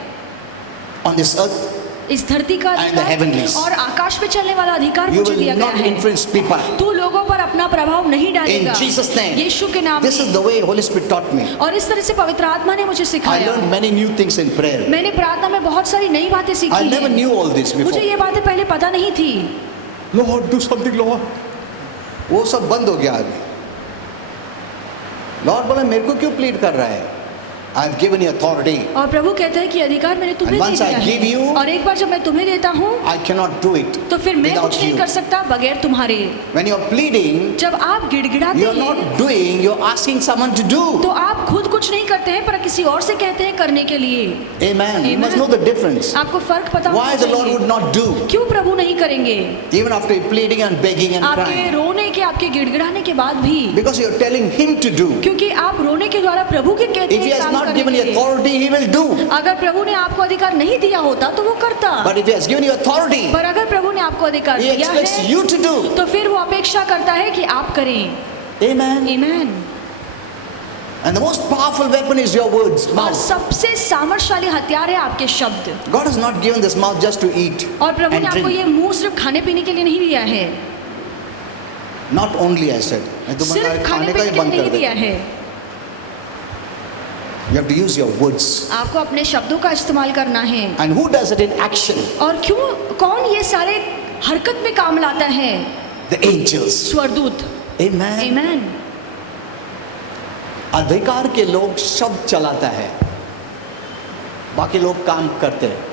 on this earth. इस धरती का And the heavenlies. और आकाश पे चलने वाला अधिकार You मुझे दिया will गया not है। influence people. तू लोगों पर अपना प्रभाव नहीं In डालेगा। Jesus' name. यीशु के नाम This is में। the way Holy Spirit taught me. और इस तरह से पवित्र आत्मा ने मुझे I सिखाया। learned many new things in prayer. मैंने प्रार्थना में बहुत सारी नई बातें I सीखी never हैं। knew all this मुझे before. ये बातें पहले पता नहीं थी। Lord, do something, Lord. वो सब बंद हो गया अभी। लॉर्ड बोला मेरे को क्यों प्लीड कर रहा है? I've given you authority. और प्रभु कहते हैं कि अधिकार मैंने तुम्हें And दे once दिया I give है। you- और एक बार जब मैं तुम्हें देता हूँ, I cannot do it तो फिर मैं without कुछ नहीं you. कर सकता बगैर तुम्हारे। When you're pleading, जब आप गिड़गिड़ाते you're हैं, not doing, you're asking someone to do. तो आप खुद कुछ नहीं करते हैं पर किसी और से कहते हैं करने के लिए। Amen. You must Amen. know the difference. आपको फर्क पता Why होना the Lord चाहिए। would not do? क्यों प्रभु नहीं करेंगे? Even after pleading and begging and आपके crying. रोने के, आपके गिड़गिड़ाने के बाद भी, Because you're telling Him to do. क्योंकि आप रोने के द्वारा प्रभु के कहते If He हैं has काम not करने given के you लिए। authority, He will do. अगर प्रभु ने आपको अधिकार नहीं दिया होता तो वो करता। But if He has given you authority, पर अगर प्रभु ने आपको अधिकार He दिया expects है, you to do. तो फिर वो अपेक्षा करता है कि आप करें। Amen. आमीन। And the most powerful weapon is your words, और mouth. सबसे सामर्थ्यशाली हथियार है आपके शब्द। God has not given this mouth just to eat और प्रभु ने and आपको drink. ये मुंह सिर्फ खाने पीने के लिए नहीं दिया है, Not only, I said. मैं तो सिर्फ बता खाने खाने का पीने ही के बंद लिए कर नहीं दिया दे. है। You have to use your words. आपको अपने शब्दों का इस्तेमाल करना है। And who does it in action? और क्यों, कौन ये सारे हरकत में काम लाता है? The angels. स्वर्गदूत। Amen. आमीन। अधिकार के लोग शब्द चलाता है, बाकी लोग काम करते हैं.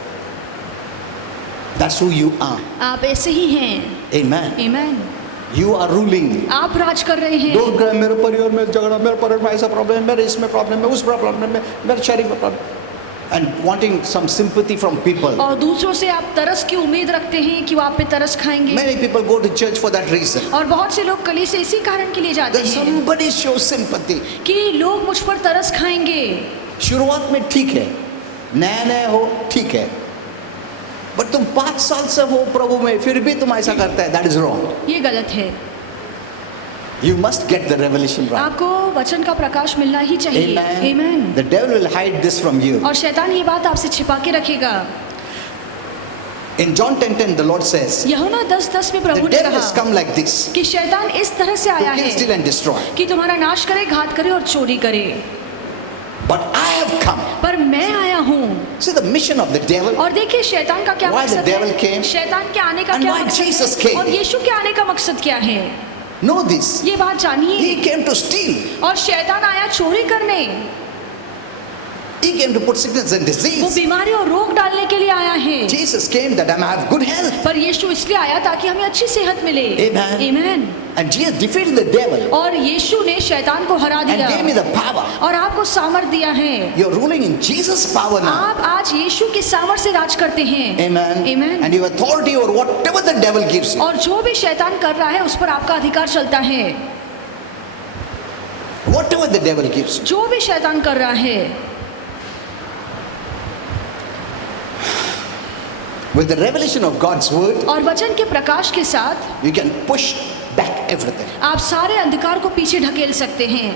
That's who you are. आप ऐसे ही हैं। Amen. आमीन। You are ruling. आप राज कर रहे हैं। Don't cry, मेरे परिवार में झगड़ा, मेरे परिवार में ऐसा प्रॉब्लम है, मेरे इसमें प्रॉब्लम है, उस प्रॉब्लम में, मेरे शरीर में problem, and wanting some sympathy from people. और दूसरों से आप तरस की उम्मीद रखते हैं कि वो आप पे तरस खाएंगे। Many people go to church for that reason. और बहुत से लोग कली से इसी कारण के लिए जाते That हैं somebody shows sympathy. कि लोग मुझ पर तरस खाएंगे। शुरुआत में ठीक है, नया नया हो ठीक है, बट तुम 5 साल से हो प्रभु में, फिर भी तुम ऐसा करते हैं, दैट इज रॉन्ग. ये गलत है. You must get the revelation right. आपको वचन का प्रकाश मिलना ही चाहिए. Amen. Amen. The devil will hide this from you. और शैतान ये बात आपसे छिपा के रखेगा. In John 10:10 the Lord says, यूहन्ना 10:10 में the प्रभु ने devil has कहा come like this कि शैतान इस तरह से to आया kill, steal है and destroy. कि तुम्हारा नाश करे, घात करे और चोरी करे. But I have come. पर मैं आया हूँ. See the mission of the devil. और देखिए शैतान का क्या Why the मकसद devil है. came? शैतान के आने का And क्या why मकसद Jesus है came? और यीशु के आने का मकसद क्या है. Know this. ये बात जानिए. He came to steal. और शैतान आया चोरी करने. He came to put sickness and वो disease. बीमारी और रोग डालने के लिए आया है. Jesus came that I may have good health. पर यीशु इसलिए आया ताकि हमें अच्छी सेहत मिले. Amen. Amen. And Jesus defeated the devil और यीशु ने शैतान को हरा and दिया gave me the power. और आपको सामर्थ दिया है. You're ruling in Jesus' power now. आप आज यीशु के सामर्थ से राज करते हैं. Amen. Amen. And you have authority over whatever the devil gives you. और जो भी शैतान कर रहा है उस पर आपका अधिकार चलता है. Whatever the devil gives you. जो भी शैतान कर रहा है. With the revelation of God's word, और वचन के प्रकाश के साथ you can push back everything. आप सारे अंधकार को पीछे ढकेल सकते हैं.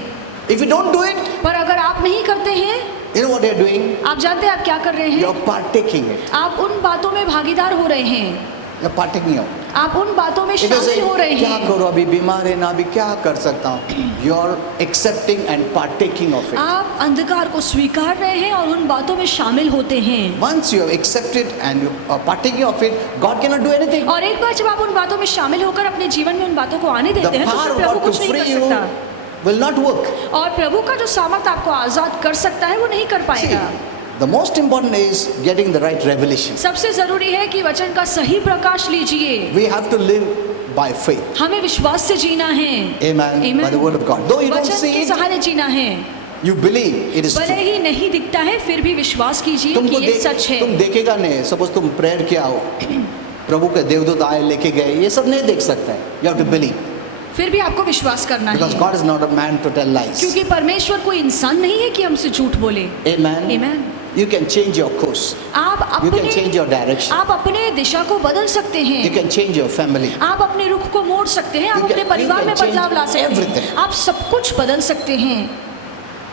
If you don't do it, पर अगर आप नहीं करते हैं, you know what you're doing? आप जानते हैं आप क्या कर रहे हैं. You're partaking it. आप उन बातों में भागीदार हो रहे हैं. You're partaking it. आप उन बातों में If you say, शामिल हो रहे क्या हैं. करो अभी बीमार है ना, अभी क्या कर सकता हूँ? You're accepting and partaking of it. आप अंधकार को स्वीकार रहे हैं और उन बातों में शामिल होते हैं. Once you have accepted and you are partaking of it, God cannot do anything. और एक बार जब आप उन बातों में शामिल होकर अपने जीवन में उन बातों को आने The देते हैं तो power फिर of प्रभु God to कुछ नहीं free कर you सकता. will not work. और प्रभु का जो सामर्थ आपको आजाद कर सकता है वो नहीं कर See, पाएगा. the most important is getting the right revelation. सबसे जरूरी है कि वचन का सही प्रकाश लीजिए. We have to live by faith. हमें विश्वास से जीना है. Amen. Amen. By the word of God. Though you don't वचन see के it, सहारे जीना है. you believe it is भले true. ही नहीं दिखता है फिर भी विश्वास कीजिए तुमको कि ये सच है. तुम देखेगा नहीं. सपोज तुम प्रेयर किया हो, प्रभु के देवदूत आए लेके गए, ये सब नहीं देख सकता है. You have to believe. फिर भी आपको विश्वास करना Because है. God is not a man to tell lies. क्योंकि परमेश्वर कोई इंसान नहीं है कि हमसे झूठ बोले. Amen. Amen. You can change your course. आप You can change अपने your direction. आप अपने दिशा को बदल सकते You हैं. can change your family. आप अपने रुख को मोड़ सकते हैं. आप You can- अपने परिवार you में can बदलाव ला change सकते everything. हैं. आप सब कुछ बदल सकते हैं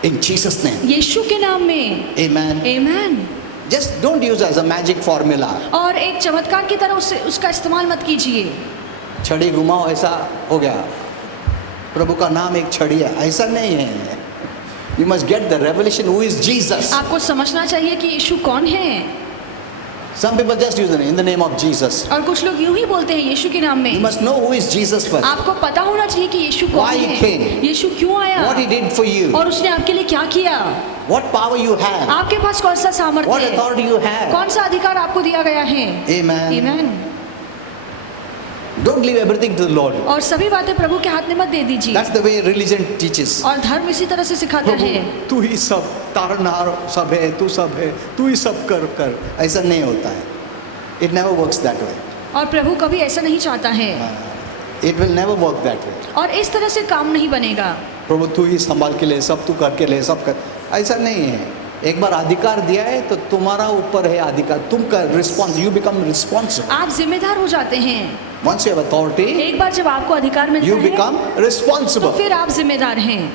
In Jesus' name. यीशु के नाम में. Amen. Amen. Just don't use as a magic formula. और एक चमत्कार की तरह उसका इस्तेमाल मत कीजिए. छड़ी घुमाओ ऐसा हो गया. प्रभु का नाम एक छड़ी है, ऐसा नहीं है. You must get the revelation who is Jesus. आपको समझना चाहिए कि यीशु कौन है. Some people just use the name, in the name of Jesus. और कुछ लोग यूं ही बोलते हैं यीशु के नाम You में. must know who is Jesus first. आपको पता होना चाहिए कि यीशु कौन Why he है. came. यीशु क्यों आया What he did for you. और उसने आपके लिए क्या किया. What power you have. आपके पास कौन सा सामर्थ्य What है. authority you have. कौन सा अधिकार आपको दिया गया है. Amen. Amen. Don't leave everything to the Lord. और सभी बातें प्रभु के हाथ में मत दे दीजिए. That's the way religion teaches. और धर्म इसी तरह से सिखाता है. प्रभु तू ही सब तारनहार सब है, तू ही सब कर. ऐसा नहीं होता है. It never works that way. और प्रभु कभी ऐसा नहीं चाहता है. It will never work that way. और इस तरह से काम नहीं बनेगा. प्रभु तू ही संभाल के ले, सब तू करके ले, सब कर. ऐसा नहीं है. एक बार अधिकार दिया है तो तुम्हारा ऊपर है अधिकार. तुम का रिस्पॉन्स, यू बिकम रिस्पॉन्सिबल. आप जिम्मेदार हो जाते हैं. Once you have authority, एक बार जब आपको अधिकार you मिलता है become तो responsible. फिर आप जिम्मेदार हैं.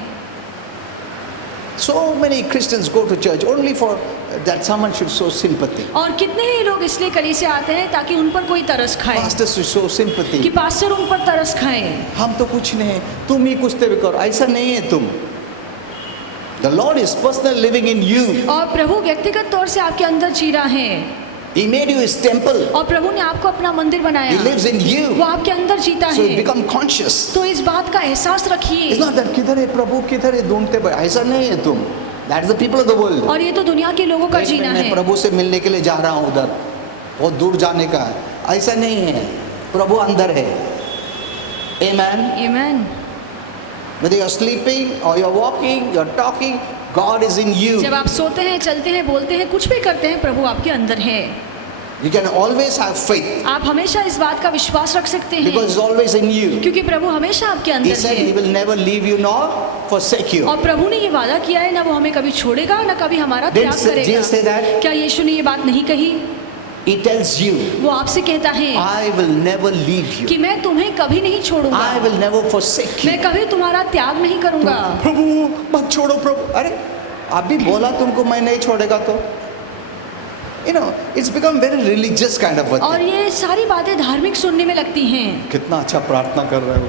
So many Christians go to church only for that someone should show sympathy. और कितने ही लोग इसलिए कलीसिया आते हैं ताकि उन पर कोई तरस खाए. Pastors should show कि sympathy. पास्टर उन पर तरस खाए. हम तो कुछ नहीं है, तुम ही कुछ तो भी करो. ऐसा नहीं है तुम. The Lord is personally living in you. और प्रभु व्यक्तिगत तौर से आपके अंदर जी रहा है. He made you His temple. और प्रभु ने आपको अपना मंदिर बनाया. He lives in you. वो आपके अंदर जीता So you है. become conscious. तो इस बात का एहसास रखिए. It's not that किधर है प्रभु, किधर है ढूंढते भाई. ऐसा नहीं है तुम. That is the people of the world. और ये तो दुनिया के लोगों का जीना मैं है. प्रभु से मिलने के लिए जा रहा हूँ उधर, बहुत दूर जाने का है. ऐसा नहीं है. प्रभु अंदर है. Amen. Amen. Whether you're sleeping or you're walking, you're talking, God is in you. जब आप सोते हैं, चलते हैं, बोलते हैं, कुछ भी करते हैं, प्रभु आपके अंदर है. You can always have faith आप हमेशा इस बात का विश्वास रख सकते हैं because He's always in you. क्योंकि प्रभु हमेशा आपके He अंदर said He है. will never leave you nor forsake you. और प्रभु ने ये वादा किया है ना वो हमें कभी छोड़ेगा ना कभी हमारा Did त्याग Jesus say करेगा. that? क्या यीशु ने ये बात नहीं कही. He tells you, वो आपसे कहता है I will never leave you. कि मैं तुम्हें कभी नहीं छोड़ूंगा, I will never forsake you. मैं कभी तुम्हारा त्याग नहीं करूंगा। प्रभु मत छोड़ो प्रभु। अरे अभी बोला तुमको मैं नहीं छोड़ेगा तो, you know, it's become very religious kind of a और thing. ये सारी बातें धार्मिक सुनने में लगती हैं। कितना अच्छा प्रार्थना कर रहे हो,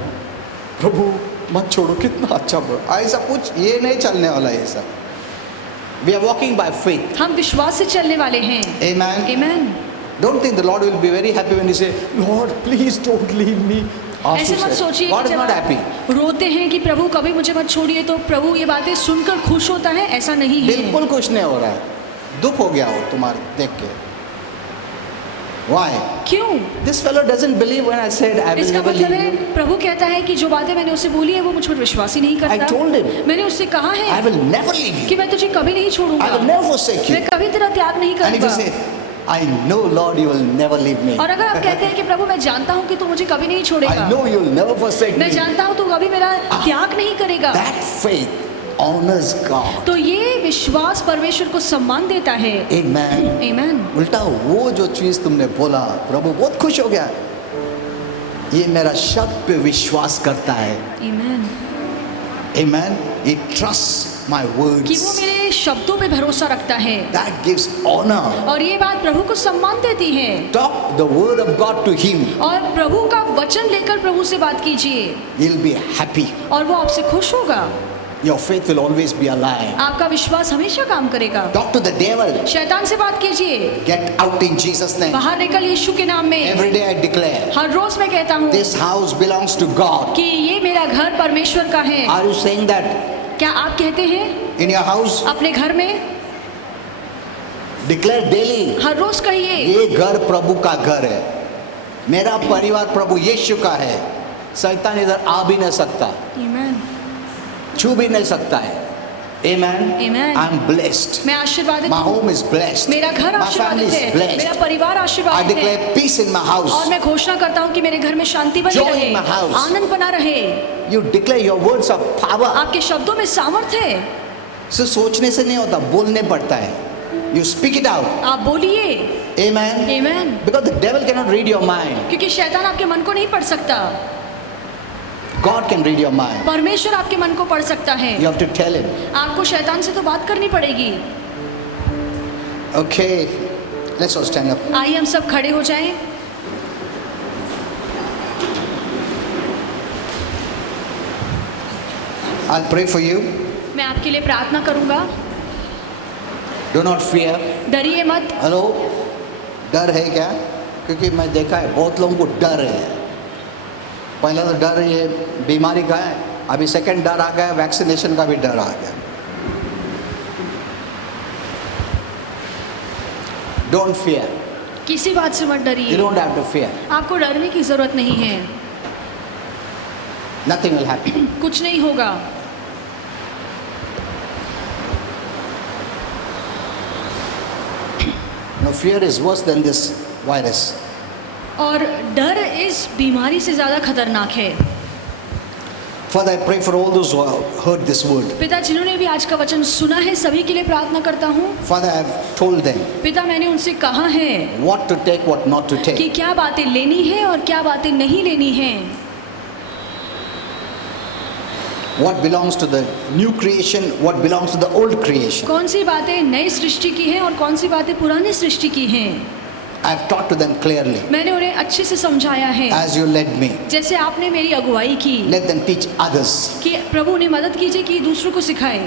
प्रभु मत छोड़ो, कितना अच्छा। ऐसा कुछ ये नहीं चलने वाला है ऐसा। We are walking by faith. हम विश्वास से चलने वाले हैं। Amen. Amen. Don't think the Lord will be very happy when you say, Lord, please don't leave me. ऐसे मत सोचिए God कि is जब not happy. आप रोते हैं कि प्रभु कभी मुझे मत छोड़िए तो प्रभु ये बातें सुनकर खुश होता है, ऐसा नहीं है। बिल्कुल कुछ नहीं हो रहा है, दुख हो गया हो तुम्हारे देख के। Why? क्यों? This fellow doesn't believe when I said I will इसका never मतलब leave you. है प्रभु कहता है कि जो बातें मैंने उससे बोली है वो मुझ पर विश्वास ही नहीं I करता। told him, मैंने उससे कहा I है will never leave कि you. मैं तुझे कभी नहीं छोड़ूंगा, I will never forsake you. मैं कभी तेरा त्याग नहीं And if you करूंगा। say, I know Lord you will never leave me. और अगर आप कहते हैं कि प्रभु मैं जानता हूँ कि तू मुझे कभी नहीं I छोड़ेगा, know you will never forsake मैं me. जानता हूँ तू कभी मेरा त्याग नहीं करेगा, That faith honors God. तो ये विश्वास परमेश्वर को सम्मान देता है। Amen. आमीन। उल्टा वो जो चीज तुमने बोला प्रभु बहुत खुश हो गया, ये मेरा शब्द पे विश्वास करता है। आमीन। Amen. He trusts my कि वो words. मेरे शब्दों पे भरोसा रखता है That gives honor. और ये बात प्रभु को सम्मान देती है। Talk the word of God to him. और प्रभु का वचन लेकर प्रभु से बात कीजिए He'll be happy. और वो आपसे खुश होगा। Your faith will always be alive. आपका विश्वास हमेशा काम करेगा। Talk to the devil. शैतान से बात कीजिए, Get out in Jesus' name. बाहर निकल यीशु के नाम में। Every day I declare, हर रोज मैं कहता हूँ this house belongs to God. कि ये मेरा घर परमेश्वर का है। Are you saying that क्या आप कहते हैं in your house? अपने घर में? Declare daily. हर रोज कहिए ये घर प्रभु का घर है, मेरा परिवार प्रभु यीशु का है, शैतान इधर आ भी नहीं सकता, आमीन। छू भी नहीं सकता है। Amen. Amen. I'm blessed. मैं आशीर्वादित My हूँ, home is blessed. मेरा घर My family आशीर्वादित is है, blessed. मेरा परिवार I आशीर्वादित है declare peace in my house. और मैं घोषणा करता हूँ कि मेरे घर में शांति बनी Joy रहे, in my house. आनंद बना रहे। You declare your words of power. आपके शब्दों में सामर्थ्य है। सिर्फ सोचने से नहीं होता, बोलने पड़ता है। You speak it out. आप बोलिए। Amen. आमीन। Because the devil cannot read your mind. क्योंकि शैतान आपके मन को नहीं पढ़ सकता, God can read your mind. परमेश्वर आपके मन को पढ़ सकता है। You have to tell him. आपको शैतान से तो बात करनी पड़ेगी। Okay. Let's all stand up. आइए हम सब खड़े हो जाएं। I'll pray for you. मैं आपके लिए प्रार्थना करूंगा। Do not fear. डरिए मत। हेलो, डर है क्या? क्योंकि मैं देखा है बहुत लोगों को डर है। पहला तो डर ये बीमारी का है, अभी सेकंड डर आ गया, वैक्सीनेशन का भी डर आ गया। डोंट फियर, किसी बात से मत यू डरिए, डोंट हैव टू फियर, आपको डरने की जरूरत नहीं है। Nothing will happen. कुछ नहीं होगा। No fear is worse than this virus. और डर इस बीमारी से ज्यादा खतरनाक है। Father, I pray for all those who have heard this word. पिता, जिन्होंने भी आज का वचन सुना है सभी के लिए प्रार्थना करता हूँ। Father, I have told them पिता, मैंने उनसे कहा है what to take, what not to कि take. क्या बातें लेनी है और क्या बातें नहीं लेनी है। What belongs to the new creation, what belongs to the old creation. कौन सी बातें नई सृष्टि की हैं और कौन सी बातें पुरानी सृष्टि की हैं। I have taught to them clearly मैंने उन्हें अच्छे से समझाया है, as you led me. जैसे आपने मेरी अगुवाई की। Let them teach others कि प्रभु उन्हें मदद कीजिए कि दूसरों को सिखाए,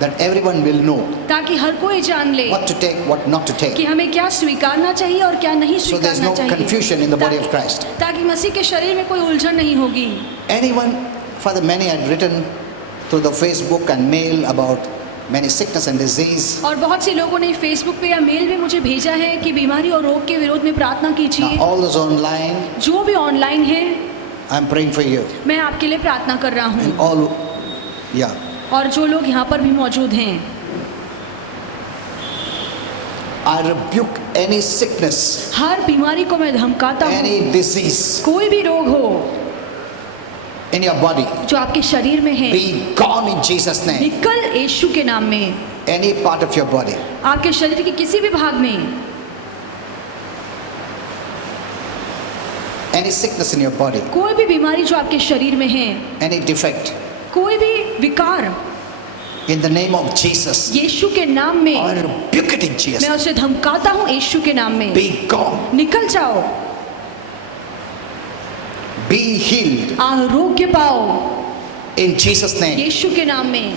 that everyone will know ताकि हर कोई जान ले what to take, what not to कि take. हमें क्या स्वीकारना चाहिए और क्या नहीं So there's स्वीकारना no चाहिए, confusion in the body of Christ. ताकि मसीह के शरीर में कोई उलझन नहीं होगी। Anyone, Father, many had written through the Facebook and mail about many sickness and disease. और बहुत से लोगों ने फेसबुक पे या मेल में मुझे भेजा है कि बीमारी और रोग के विरोध में प्रार्थना Now कीजिए। all those online, जो भी ऑनलाइन है I'm praying for you. मैं आपके लिए प्रार्थना कर रहा हूँ, And all, yeah. और जो लोग यहाँ पर भी मौजूद हैं, I rebuke any sickness, हर बीमारी को मैं धमकाता हूँ। any disease कोई भी रोग हो in your body. जो आपके शरीर में है, Be gone in Jesus' name. निकल यीशु के नाम में। Any part of your body. आपके शरीर के किसी भी भाग में any sickness in your body, कोई भी बीमारी जो आपके शरीर में है, any defect, कोई भी विकार, in the name of Jesus, यीशु के नाम में I rebuke it in Jesus. मैं उसे धमकाता हूँ यीशु के नाम में। Be gone. निकल जाओ, Be healed आरोग्य पाओ in Jesus' name. यीशु के नाम में।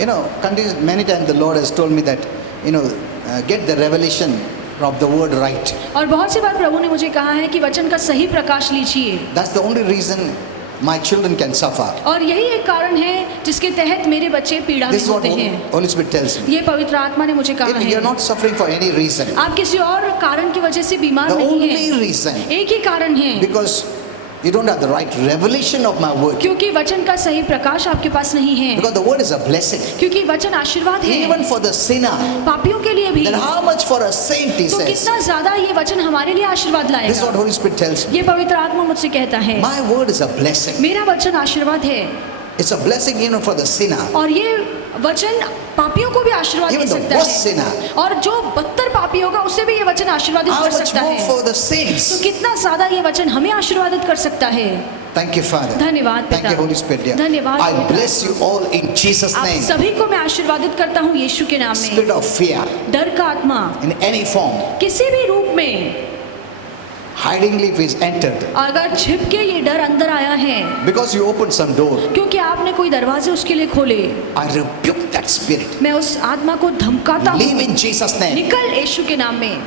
You know, many times the Lord has told me that, get the revelation of the word right. और बहुत सी बार प्रभु ने मुझे कहा है कि वचन का सही प्रकाश लीजिए, That's the only reason my children can suffer. और यही एक कारण है जिसके तहत मेरे बच्चे पीड़ा में This is what होते हैं। Holy Spirit tells me. ये पवित्र आत्मा ने मुझे कहा You're है, not suffering for any reason. आप किसी और कारण की वजह से बीमार The नहीं only हैं, reason, एक ही कारण है, because you don't have the right revelation of my word. क्योंकि वचन का सही प्रकाश आपके पास नहीं है, Because the word is a blessing. क्योंकि वचन आशीर्वाद है Even for the sinner. पापियों के लिए भी। Then how much for a saint, he तो says. कितना ज्यादा ये वचन हमारे लिए आशीर्वाद This is what लाएगा, Holy Spirit tells me. ये पवित्र आत्मा मुझसे कहता है। My word is a blessing. मेरा वचन आशीर्वाद है, It's a blessing even for the sinner. और ये वचन पापियों को भी आशीर्वाद दे Even the सकता worst है, sinner. और जो बदतर पापी होगा उसे भी ये वचन आशीर्वादित How कर much सकता more है। for the तो saints? कितना ज्यादा ये वचन हमें आशीर्वादित कर सकता है। Thank you, Father. धन्यवाद Thank पिता। you, Holy Spirit. dear. धन्यवाद I पिता। bless you all in Jesus' आप name. सभी को मैं आशीर्वादित करता हूँ यीशु के नाम में। Spirit of fear डर का आत्मा in any form, किसी भी रूप में hidingly if is entered, अगर छिप के ये डर अंदर आया है, because you opened some door, क्योंकि आपने कोई दरवाजे उसके लिए खोले, I rebuke that spirit. मैं उस आत्मा को धमकाता Leave हूँ, in Jesus' name. निकल यीशु के नाम में।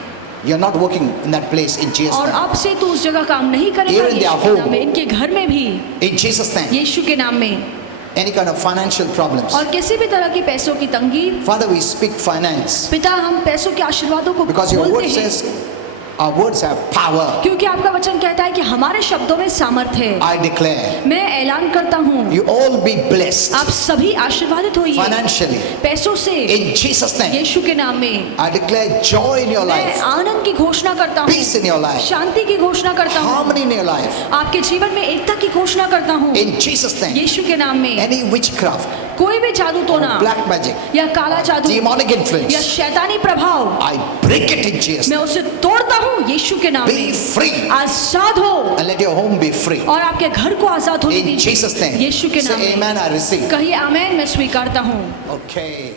You're not working in that place in Jesus' और name. अब से तू उस जगह काम नहीं करेगा Even their यीशु के नाम home. में, इनके घर में भी In Jesus' name. यीशु के नाम में। Any kind of financial problems. और किसी भी तरह की पैसों की तंगी, Father, we speak finance. पिता हम पैसों के आशीर्वादों को Because your बोलते word हैं, says our words have power. क्योंकि आपका वचन कहता है कि हमारे शब्दों में सामर्थ है। I declare, मैं ऐलान करता हूँ, you all be blessed आप सभी आशीर्वादित होइए financially. पैसों से In Jesus' name. यीशु के नाम में। I declare joy in your मैं life, आनंद की घोषणा करता हूँ, peace in your life, शांति की घोषणा करता हूँ, harmony in your life. आपके जीवन में एकता की घोषणा करता हूँ In Jesus' name. यीशु के नाम में। Any witchcraft, कोई भी जादू टोना black magic, या काला जादू demonic या influence, शैतानी प्रभाव, I break it in Jesus' मैं name. उसे तोड़ता हूँ यीशु के नाम Be में। free आजाद हो and let your home be free. और आपके घर को आजाद होने In दीजिए Jesus' name. यीशु के नाम Say में। amen, I receive. कहिए आमेन, मैं स्वीकारता हूँ। Okay.